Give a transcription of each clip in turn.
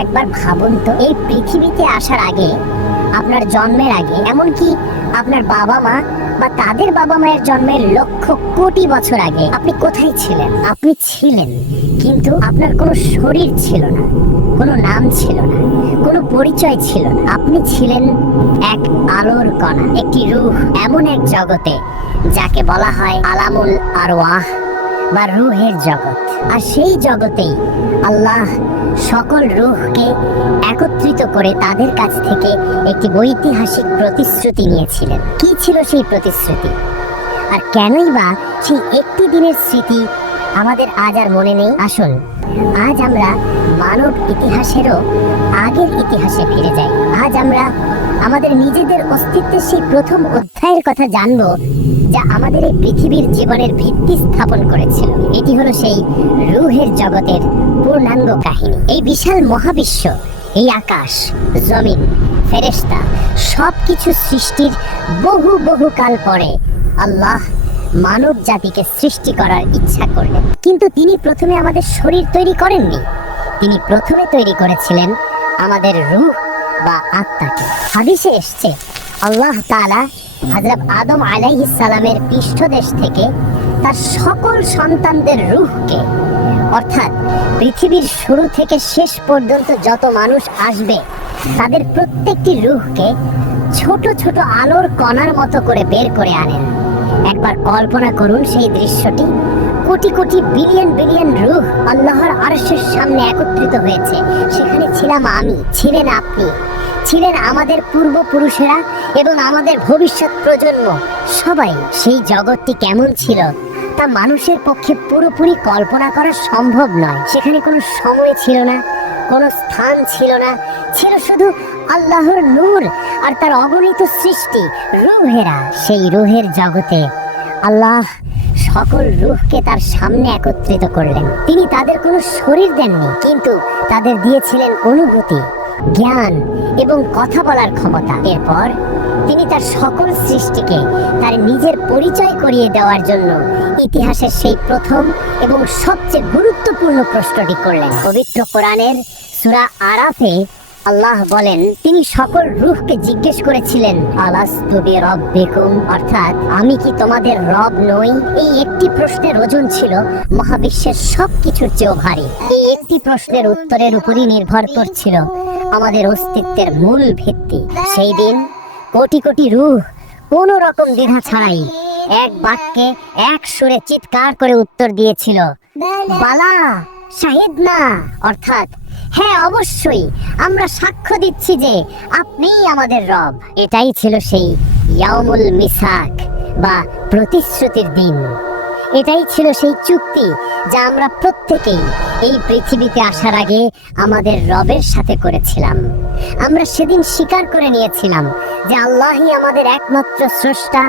একবার ভাবুন তো, এই পৃথিবীতে আসার আগে, আপনার জন্মের আগে, এমনকি আপনার বাবা মা বা তাদের বাবা মায়ের জন্মের লক্ষ কোটি বছর আগে আপনি কোথায় ছিলেন? আপনি ছিলেন, কিন্তু আপনার কোনো শরীর ছিল না, কোনো নাম ছিল না, কোনো পরিচয় ছিল না। আপনি ছিলেন এক আলোর কণা, একটি রূহ, এমন এক জগতে যাকে বলা হয় আলামুল আরওয়াহ বা রূহের জগৎ। আর সেই জগতেই আল্লাহ সকল রূহকে একত্রিত করে তাদের কাছ থেকে একটি ঐতিহাসিক প্রতিশ্রুতি নিয়েছিলেন। কি ছিল সেই প্রতিশ্রুতি, আর কেনই বা সেই একটি দিনের স্মৃতি আমাদের আজ আর মনে নেই? আসুন আজ আমরা মানব ইতিহাসেরও আগের ইতিহাসে ফিরে যাই। আজ আমরা আমাদের নিজেদের অস্তিত্বের সেই প্রথম অধ্যায়ের কথা জানবো, যা আমাদের এই পৃথিবীর জীবনের ভিত্তি স্থাপন করেছিল। এটি হলো সেই রূহের জগতের পূর্ণাঙ্গ কাহিনী। এই বিশাল মহাবিশ্ব, এই আকাশ, জমিন, ফেরেশতা, সবকিছু সৃষ্টির বহু বহু কাল পরে আল্লাহ মানব জাতিকে সৃষ্টি করার ইচ্ছা করলেন। কিন্তু তিনি প্রথমে আমাদের শরীর তৈরি করেননি, তিনি প্রথমে তৈরি করেছিলেন আমাদের রূহ বা আত্মাকে। হাদিসে এসছে আল্লাহ তাআলা হযরত আদম আলাইহিস সালামের পৃষ্ঠদেশ থেকে তার সকল সন্তানদের রূহকে, অর্থাৎ পৃথিবীর শুরু থেকে শেষ পর্যন্ত যত মানুষ আসবে তাদের প্রত্যেকটি রূহকে ছোট ছোট আলোর কণার মতো করে বের করে আনেন। একবার কল্পনা করুন সেই দৃশ্যটি। কোটি কোটি বিলিয়ন বিলিয়ন রূহ আল্লাহর আরশের সামনে একত্রিত হয়েছে। সেখানে ছিলাম আমি, ছিলেন আপনি, ছিলেন আমাদের পূর্বপুরুষেরা এবং আমাদের ভবিষ্যৎ প্রজন্ম। সবাই। সেই জগৎটি কেমন ছিল তা মানুষের পক্ষে পুরোপুরি কল্পনা করা সম্ভব নয়। সেখানে কোনো সময় ছিল না, কোনো স্থান ছিল না, ছিল শুধু আল্লাহর নূর আর তার অগণিত সৃষ্টি, রূহেরা। সেই রূহের জগতে আল্লাহ সকল রূহকে তার সামনে একত্রিত করলেন। তিনি তাদের কোনো শরীর দেননি, কিন্তু তাদের দিয়েছিলেন অনুভূতি, জ্ঞান এবং কথা বলার ক্ষমতা। এরপর তিনি তার সকল সৃষ্টিকে তার নিজের পরিচয় করিয়ে দেওয়ার জন্য ইতিহাসের সেই প্রথম এবং সবচেয়ে গুরুত্বপূর্ণ প্রশ্নটি করলেন। পবিত্র কোরআনের সূরা আরাফে আল্লাহ বলেন, তিনি সকল রূহকে জিজ্ঞেস করেছিলেন, আলাস্তু বিরাব্বিকুম, অর্থাৎ আমি কি তোমাদের রব নই? এই একটি প্রশ্নের ওজন ছিল মহাবিশ্বের সবকিছুর চেয়েও ভারী। এই একটি প্রশ্নের উত্তরের উপরই নির্ভর করছিল আমাদের অস্তিত্বের মূল ভিত্তি। সেই দিন কোটি কোটি রূহ কোনো রকম দ্বিধা ছাড়াই এক বাক্যে এক সুরে চিৎকার করে উত্তর দিয়েছিল, বালা শাহিদনা, অর্থাৎ হ্যাঁ অবশ্যই, আমরা সাক্ষ্য দিচ্ছি যে আপনিই আমাদের রব। এটাই ছিল সেই ইয়াউমুল মিসাক বা প্রতিশ্রুতির দিন। এটাই ছিল সেই চুক্তি যা আমরা প্রত্যেকেই এই পৃথিবীতে আসার আগে আমাদের রবের সাথে করেছিলাম। আমরা সেদিন স্বীকার করে নিয়েছিলাম যে আল্লাহই আমাদের একমাত্র স্রষ্টা,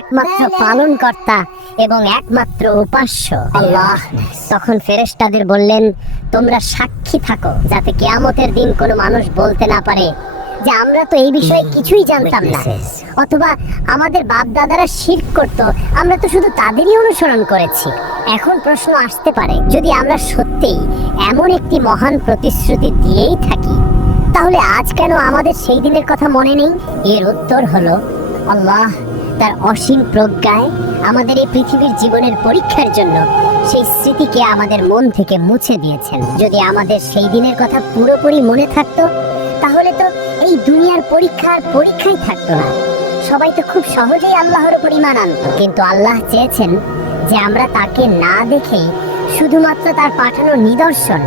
একমাত্র পালনকর্তা এবং একমাত্র উপাস্য। আল্লাহ তখন ফেরেশতাদের বললেন, তোমরা সাক্ষী থাকো, যাতে কিয়ামতের দিন কোনো মানুষ বলতে না পারে যে আমরা তো এই বিষয়ে কিছুই জানতাম না, অথবা আমাদের বাপ দাদারা শিরক করত, আমরা তো শুধু তাদেরই অনুসরণ করেছি। এখন প্রশ্ন আসতে পারে, যদি আমরা সত্যিই এমন একটি মহান প্রতিশ্রুতি দিয়েই থাকি, তাহলে আজ কেন আমাদের সেই দিনের কথা মনে নেই? এর উত্তর হলো, আল্লাহ তার অসীম প্রজ্ঞায় আমাদের এই পৃথিবীর জীবনের পরীক্ষার জন্য সেই স্মৃতিকে আমাদের মন থেকে মুছে দিয়েছেন। যদি আমাদের সেই দিনের কথা পুরোপুরি মনে থাকতো, তাহলে তো এই দুনিয়ার পরীক্ষাই থাকতো না। সবাই তো খুব সহজেই আল্লাহর উপর ঈমান আনতো। কিন্তু আল্লাহ চেয়েছেন যে আমরা তাকে না দেখে শুধুমাত্র তার পাঠানো নিদর্শন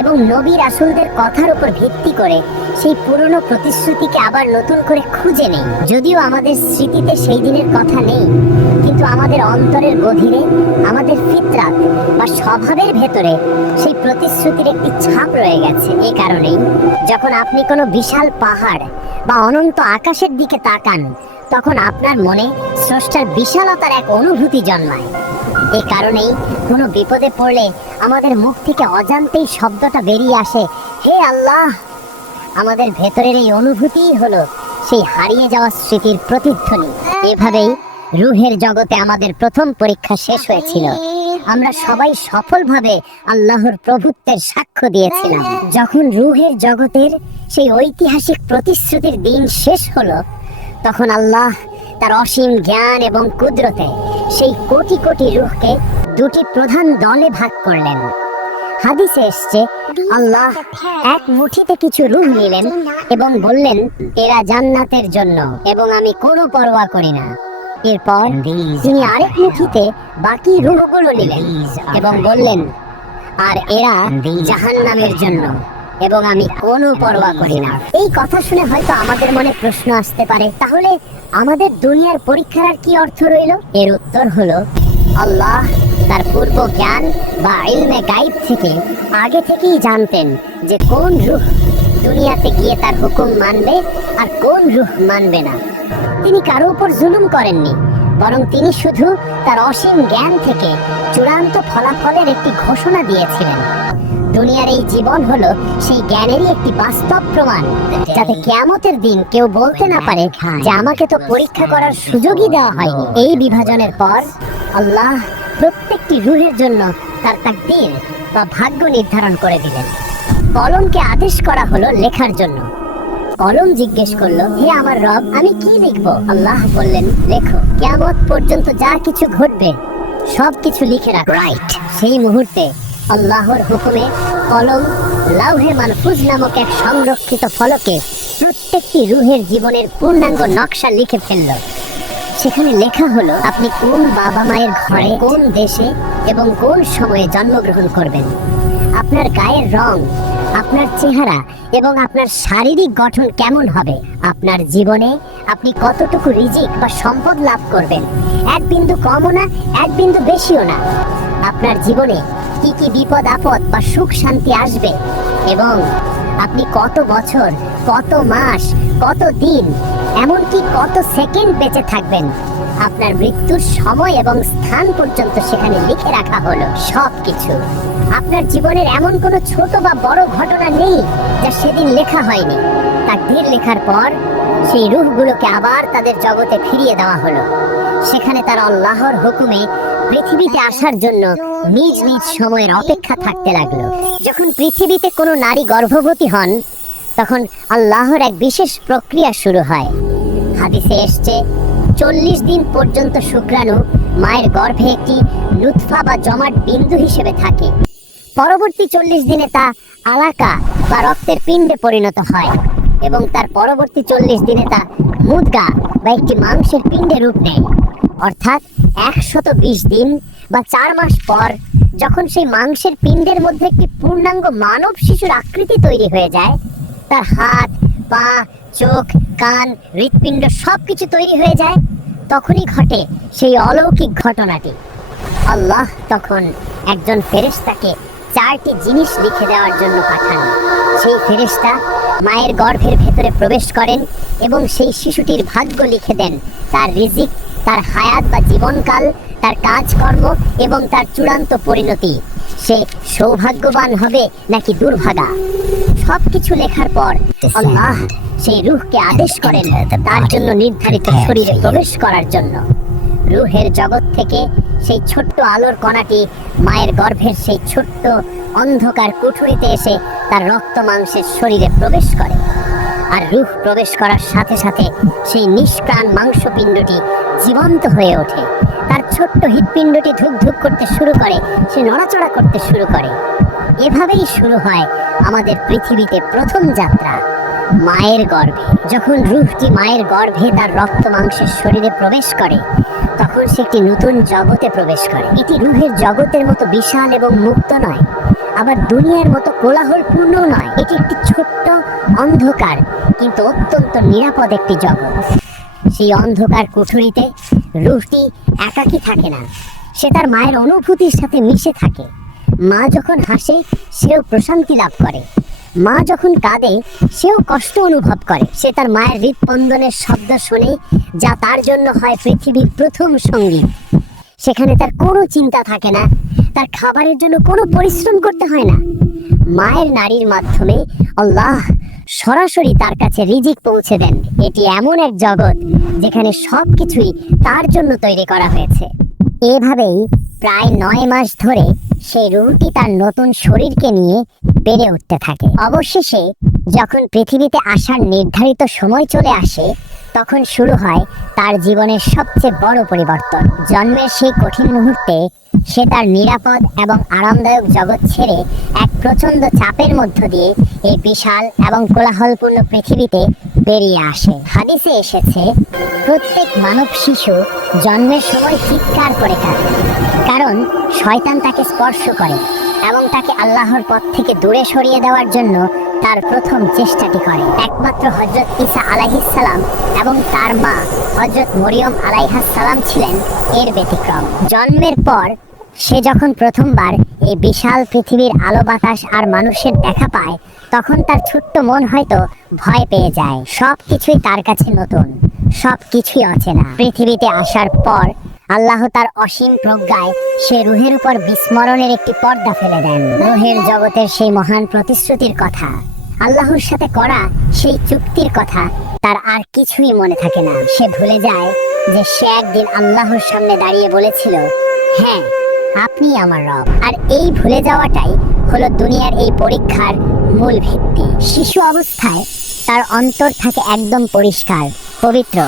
এবং নবী রাসূলদের কথার উপর ভিত্তি করে সেই পুরনো প্রতিশ্রুতিকে আবার নতুন করে খুঁজে নেই। যদিও আমাদের স্মৃতিতে সেই দিনের কথা নেই, কিন্তু আমাদের অন্তরের গভীরে, আমাদের ফিতরাত বা স্বভাবের ভেতরে সেই প্রতিশ্রুতির একটি ছাপ রয়ে গেছে। এই কারণেই যখন আপনি কোনো বিশাল পাহাড় বা অনন্ত আকাশের দিকে তাকান, তখন আপনার মনে স্রষ্টার বিশালতার এক অনুভূতি জন্মায়। এই কারণেই কোনো বিপদে পড়লে আমাদের মুখ থেকে অজান্তেই শব্দটা বেরিয়ে আসে, হে আল্লাহ। আমাদের ভেতরের এই অনুভূতিই হলো সেই হারিয়ে যাওয়া স্মৃতির প্রতিধ্বনি। এভাবেই রূহের জগতে আমাদের প্রথম পরীক্ষা শেষ হয়েছিল। আমরা সবাই সফলভাবে আল্লাহর প্রভুত্বের সাক্ষ্য দিয়েছিলাম। যখন রূহের জগতের সেই ঐতিহাসিক প্রতিশ্রুতির দিন শেষ হলো, তখন আল্লাহ তার অসীম জ্ঞান এবং কুদরতে সেই কোটি কোটি রূহকে দুটি প্রধান দলে ভাগ করলেন। হাদিসে এসছে, আল্লাহ এক মুঠিতে কিছু রূহ নিলেন এবং বললেন, এরা জান্নাতের জন্য এবং আমি কোনো পরোয়া করি না। এরপর তিনি আরেক মুঠিতে বাকি রূহগুলো নিলেন এবং বললেন, আর এরা জাহান্নামের জন্য এবং আমি কোনো পরোয়া করি না। এই কথা শুনে হয়তো আমাদের মনে প্রশ্ন আসতে পারে, তাহলে আমাদের দুনিয়ার পরীক্ষার আর কি অর্থ রইল? এর উত্তর হলো, আল্লাহ তার পূর্ব জ্ঞান বা ইলমে গায়ব থেকে আগে থেকেই জানতেন যে কোন রূহ দুনিয়াতে গিয়ে তার হুকুম মানবে আর কোন রূহ মানবে না। তিনি কারো উপর জুলুম করেননি, বরং তিনি শুধু তার অসীম জ্ঞান থেকে চূড়ান্ত ফলাফলের একটি ঘোষণা দিয়েছিলেন। দুনিয়ার এই জীবন হলো সেই জ্ঞানেরই একটি বাস্তব প্রমাণ, যাতে কিয়ামতের দিন কেউ বলতে না পারে যে আমাকে তো পরীক্ষা করার সুযোগই দেওয়া হয়নি। এই বিভাজনের পর আল্লাহ প্রত্যেকটি রূহের জন্য তার তাকদীর বা ভাগ্য নির্ধারণ করে দিলেন। কলমকে আদেশ করা হলো লেখার জন্য। কলম জিজ্ঞেস করলো, হে আমার রব, আমি কি লিখবো? আল্লাহ বললেন, লেখো, কিয়ামত পর্যন্ত যা কিছু ঘটবে সবকিছু লিখে রাখো। রাইট। সেই মুহূর্তে আল্লাহর হুকুমে কলম লাউহে মাহফুজ নামক এক সংরক্ষিত ফলকে প্রত্যেকটি রূহের জীবনের পূর্ণাঙ্গ নকশা লিখে ফেলল। সেখানে লেখা হলো, আপনি কোন বাবা মায়ের ঘরে, কোন দেশে এবং কোন সময়ে জন্মগ্রহণ করবেন, আপনার গায়ের রং, আপনার চেহারা এবং আপনার শারীরিক গঠন কেমন হবে, আপনার জীবনে আপনি কতটুকু রিজিক বা সম্পদ লাভ করবেন, এক বিন্দু কমও না এক বিন্দু বেশিও না, আপনার জীবনে কি কি বিপদ আপদ বা সুখ শান্তি আসবে এবং আপনি কত বছর, কত মাস, কত দিন, এমনকি কত সেকেন্ড বেঁচে থাকবেন, আপনার মৃত্যুর সময় এবং স্থান পর্যন্ত সেখানে লিখে রাখা হলো সবকিছু। আপনার জীবনের এমন কোনো ছোট বা বড় ঘটনা নেই যা সেদিন লেখা হয়নি। তাকদীর লেখার পর সেই রূহগুলোকে আবার তাদের জগতে ফিরিয়ে দেওয়া হলো। সেখানে তারা আল্লাহর হুকুমে পৃথিবীতে আসার জন্য নিজ নিজ সময়ের অপেক্ষা থাকতে লাগলো। যখন পৃথিবীতে কোনো নারী গর্ভবতী হন, তখন আল্লাহর এক বিশেষ প্রক্রিয়া শুরু হয়। হাদিসে এসছে, 40 দিন পর্যন্ত শুক্রাণু মায়ের গর্ভে একটি নুতফা বা জমাট বিন্দু হিসেবে থাকে। পরবর্তী 40 দিনে তা আলাকা বা রক্তের পিণ্ডে পরিণত হয় এবং তার পরবর্তী 40 দিনে তা মুদগা বা একটি মাংসের পিণ্ডে রূপ নেয়। অর্থাৎ 120 দিন বা 4 মাস পর যখন সেই মাংসের পিণ্ডের মধ্যে একটি পূর্ণাঙ্গ মানব শিশুর আকৃতি তৈরি হয়ে যায়, তার হাত, পা, চোখ, কান, হৃৎপিণ্ড সবকিছু তৈরি হয়ে যায়, তখনই ঘটে সেই অলৌকিক ঘটনাটি। আল্লাহ তখন একজন ফেরেশতাকে 4টি জিনিস লিখে দেওয়ার জন্য পাঠান। সেই ফেরেশতা মায়ের গর্ভের ভেতরে প্রবেশ করেন এবং সেই শিশুটির ভাগ্য লিখে দেন, তার রিজিক, তার হায়াত বা জীবনকাল, তার কাজকর্ম এবং তার চূড়ান্ত পরিণতি, সে সৌভাগ্যবান হবে নাকি দুর্ভাগা। সবকিছু লেখার পর আল্লাহ সেই রূহকে আদেশ করেন তার জন্য নির্ধারিত শরীরে প্রবেশ করার জন্য। রূহের জগৎ থেকে সেই ছোট্ট আলোর কণাটি মায়ের গর্ভের সেই ছোট্ট অন্ধকার কুঠুরিতে এসে তার রক্ত মাংসের শরীরে প্রবেশ করে। আর রূহ প্রবেশ করার সাথে সাথে সেই নিষ্প্রাণ মাংসপিণ্ডটি জীবন্ত হয়ে ওঠে। তার ছোট্ট হৃৎপিণ্ডটি ধুক ধুক করতে শুরু করে, সে নড়াচড়া করতে শুরু করে। এভাবেই শুরু হয় আমাদের পৃথিবীতে প্রথম যাত্রা, মায়ের গর্ভে। যখন রূহটি মায়ের গর্ভে তার রক্ত মাংসের শরীরে প্রবেশ করে, তখন সে একটি নতুন জগতে প্রবেশ করে। এটি রূহের জগতের মতো বিশাল এবং মুক্ত নয়, আবার দুনিয়ার মতো কোলাহলপূর্ণ নয়। এটি একটি ছোট্ট অন্ধকার কিন্তু অত্যন্ত নিরাপদ একটি জগৎ। সেই অন্ধকার কুঠুরিতে রূহটি একাকী থাকে না, সে তার মায়ের অনুভূতির সাথে মিশে থাকে। মা যখন হাসে সেও প্রশান্তি লাভ করে, মা যখন কাঁদে সেও কষ্ট অনুভব করে। সে তার মায়ের হৃৎস্পন্দনের শব্দ শোনে, যা তার জন্য হয় পৃথিবীর প্রথম সঙ্গীত। সেখানে তার কোনো চিন্তা থাকে না, তার খাবারের জন্য কোনো পরিশ্রম করতে হয় না। মায়ের নারীর মাধ্যমে আল্লাহ সরাসরি তার কাছে রিজিক পৌঁছে দেন। এটি এমন এক জগৎ যেখানে সবকিছুই তার জন্য তৈরি করা হয়েছে। এভাবেই প্রায় 9 মাস ধরে সেই রুহটি তার নতুন শরীরকে নিয়ে বেড়ে উঠতে থাকে। অবশেষে যখন পৃথিবীতে আসার নির্ধারিত সময় চলে আসে, তখন শুরু হয় তার জীবনের সবচেয়ে বড় পরিবর্তন। জন্মের সেই কঠিন মুহূর্তে সে তার নিরাপদ এবং আরামদায়ক জগৎ ছেড়ে এক প্রচন্ড চাপের মধ্য দিয়ে এই বিশাল এবং কোলাহলপূর্ণ পৃথিবীতে বেরিয়ে আসে। হাদিসে এসেছে, প্রত্যেক মানব শিশু জন্মের সময় চিৎকার করে কাঁদে, কারণ শয়তান তাকে স্পর্শ করে এবং তাকে আল্লাহর পথ থেকে দূরে সরিয়ে দেওয়ার জন্য তার প্রথম চেষ্টাটি করে। একমাত্র হযরত ঈসা আলাইহিস সালাম এবং তার মা হযরত মরিয়ম আলাইহাস সালাম ছিলেন এর ব্যতিক্রম। জন্মের পর সে যখন প্রথমবার এই বিশাল পৃথিবীর আলো বাতাস আর মানুষের দেখা পায়, তখন তার ছোট্ট মন হয়তো ভয় পেয়ে যায়। সবকিছুই তার কাছে নতুন, সবকিছুই অচেনা। পৃথিবীতে আসার পর আল্লাহ তার অসীম প্রজ্ঞায় সে রুহের উপর বিস্মরণের একটি পর্দা ফেলে দেন। রুহের জগতের সেই মহান প্রতিশ্রুতির কথা, আল্লাহর সাথে করা সেই চুক্তির কথা তার আর কিছুই মনে থাকে না। সে ভুলে যায় যে সে একদিন আল্লাহর সামনে দাঁড়িয়ে বলেছিল, হ্যাঁ আপনি আমার রব। আর এই ভুলে যাওয়াটাই হলো দুনিয়ার এই পরীক্ষার মূল ভিত্তি। শিশু অবস্থায় তার অন্তর থাকে একদম পরিষ্কার, পবিত্র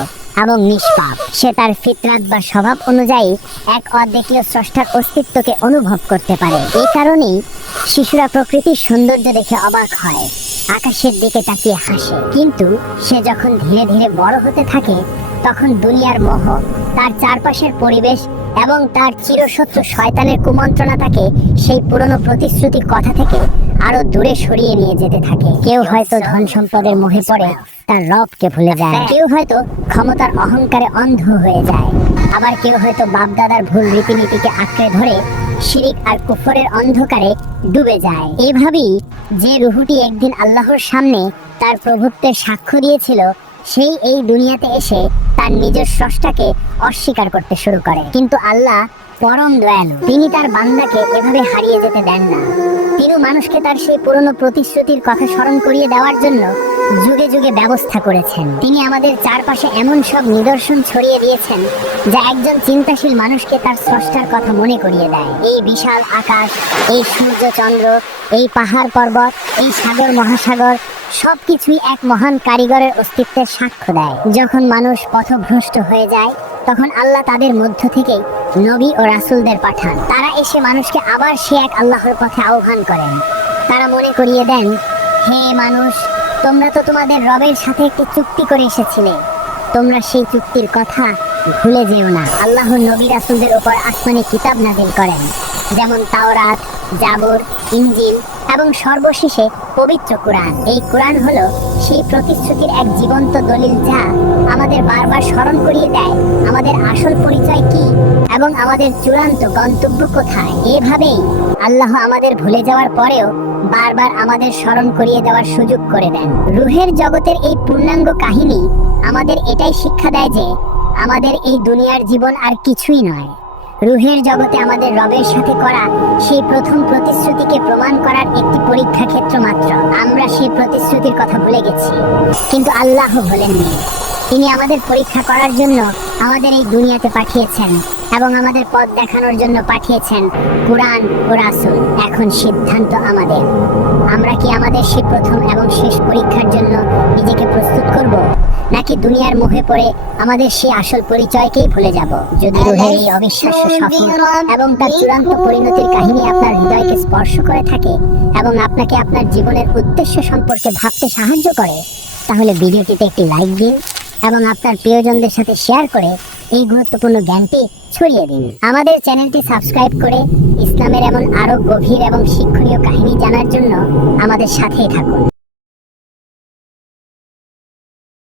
এবং নিষ্পাপ। সে তার ফিতরাত বা স্বভাব অনুযায়ী এক অদ্বিতীয় স্রষ্টার অস্তিত্বকে অনুভব করতে পারে। এই কারণেই শিশুরা প্রকৃতির সৌন্দর্য দেখে অবাক হয়, আকাশের দিকে তাকিয়ে হাসে। কিন্তু সে যখন ধীরে ধীরে বড় হতে থাকে, তখন দুনিয়ার মোহ, তার চারপাশের পরিবেশ এবং তার চিরশত্রু শয়তানের কুমন্ত্রণা তাকে সেই পুরনো প্রতিশ্রুতির কথা থেকে আরো দূরে সরিয়ে নিয়ে যেতে থাকে। কেউ হয়তো ধন সম্পদের মোহে পড়ে তার রবকে ভুলে যায়, কেউ হয়তো ক্ষমতার অহংকারে অন্ধ হয়ে যায়, আবার কেউ হয়তো বাপদাদার ভুল রীতিনীতিকে আঁকড়ে ধরে শিরিক আর কুফরের অন্ধকারে ডুবে যায়। এভাবেই যে রুহটি একদিন আল্লাহর সামনে তার প্রভুত্বের সাক্ষ্য দিয়েছিল, সেই এই দুনিয়াতে এসে তার নিজের স্রষ্টাকে অস্বীকার করতে শুরু করে। কিন্তু আল্লাহ পরম দয়ালু, তিনি তার বান্দাকে এভাবে হারিয়ে যেতে দেন না। তিনি মানুষকে তার সেই পুরনো প্রতিশ্রুতির কথা স্মরণ করিয়ে দেওয়ার জন্য যুগে যুগে ব্যবস্থা করেছেন। তিনি আমাদের চারপাশে এমন সব নিদর্শন ছড়িয়ে দিয়েছেন যা একজন চিন্তাশীল মানুষকে তার স্রষ্টার কথা মনে করিয়ে দেয়। এই বিশাল আকাশ, এই সূর্য চন্দ্র, এই পাহাড় পর্বত, এই সাগর মহাসাগর, সবকিছুই এক মহান কারিগরের অস্তিত্বের সাক্ষ্য দেয়। যখন মানুষ পথভ্রষ্ট হয়ে যায়, তখন আল্লাহ তাদের মধ্য থেকে নবী ও রাসূলদের পাঠান। তারা এসে মানুষকে আবার সে এক আল্লাহর পথে আহ্বান করেন। তারা মনে করিয়ে দেন, হে মানুষ, তোমরা তো তোমাদের রবের সাথে একটি চুক্তি করে এসেছিলে, তোমরা সেই চুক্তির কথা ভুলে যেও না। আল্লাহর নবী রাসূলদের উপর আসমানি কিতাব নাযিল করেন, যেমন তাওরাত, জাবুর, ইনজিল এবং সর্বশেষে পবিত্র কুরআন। এই কুরআন হলো সেই প্রতিশ্রুতির এক জীবন্ত দলিল, যা আমাদের বারবার স্মরণ করিয়ে দেয় আমাদের আসল পরিচয় কি এবং আমাদের চূড়ান্ত গন্তব্য কোথায়। এভাবেই আল্লাহ আমাদের ভুলে যাওয়ার পরেও বারবার আমাদের স্মরণ করিয়ে দেওয়ার সুযোগ করে দেন। রুহের জগতের এই পূর্ণাঙ্গ কাহিনী আমাদের এটাই শিক্ষা দেয় যে আমাদের এই দুনিয়ার জীবন আর কিছুই নয়। রুহের জগতে আমাদের রবের সাথে করা সেই প্রথম প্রতিশ্রুতিকে প্রমাণ করার একটি পরীক্ষা ক্ষেত্র মাত্র। আমরা সেই প্রতিশ্রুতির কথা ভুলে গেছি, কিন্তু আল্লাহ ভোলেননি। তিনি আমাদের পরীক্ষা করার জন্য আমাদের এই দুনিয়াতে পাঠিয়েছেন এবং আমাদের পথ দেখানোর জন্য পাঠিয়েছেন কুরআন ও রাসূল। এখন সিদ্ধান্ত আমাদের, আমরা কি আমাদের সেই প্রথম এবং শেষ পরীক্ষার জন্য নিজেকে প্রস্তুত করব, নাকি দুনিয়ার মোহে পড়ে আমাদের সেই আসল পরিচয়কেই ভুলে যাব? যদি রুহের এই অবিশ্বাস্য সফর এবং তার চূড়ান্ত পরিণতির কাহিনী আপনার হৃদয়কে স্পর্শ করে থাকে এবং আপনাকে আপনার জীবনের উদ্দেশ্য সম্পর্কে ভাবতে সাহায্য করে, তাহলে ভিডিওটিতে একটি লাইক দিন এবং আপনার প্রিয়জনদের সাথে শেয়ার করে এই গুরুত্বপূর্ণ জ্ঞানটি ছড়িয়ে দিন। আমাদের চ্যানেলটি সাবস্ক্রাইব করে ইসলামের এমন আরো গভীর এবং শিক্ষণীয় কাহিনী জানার জন্য আমাদের সাথেই থাকুন।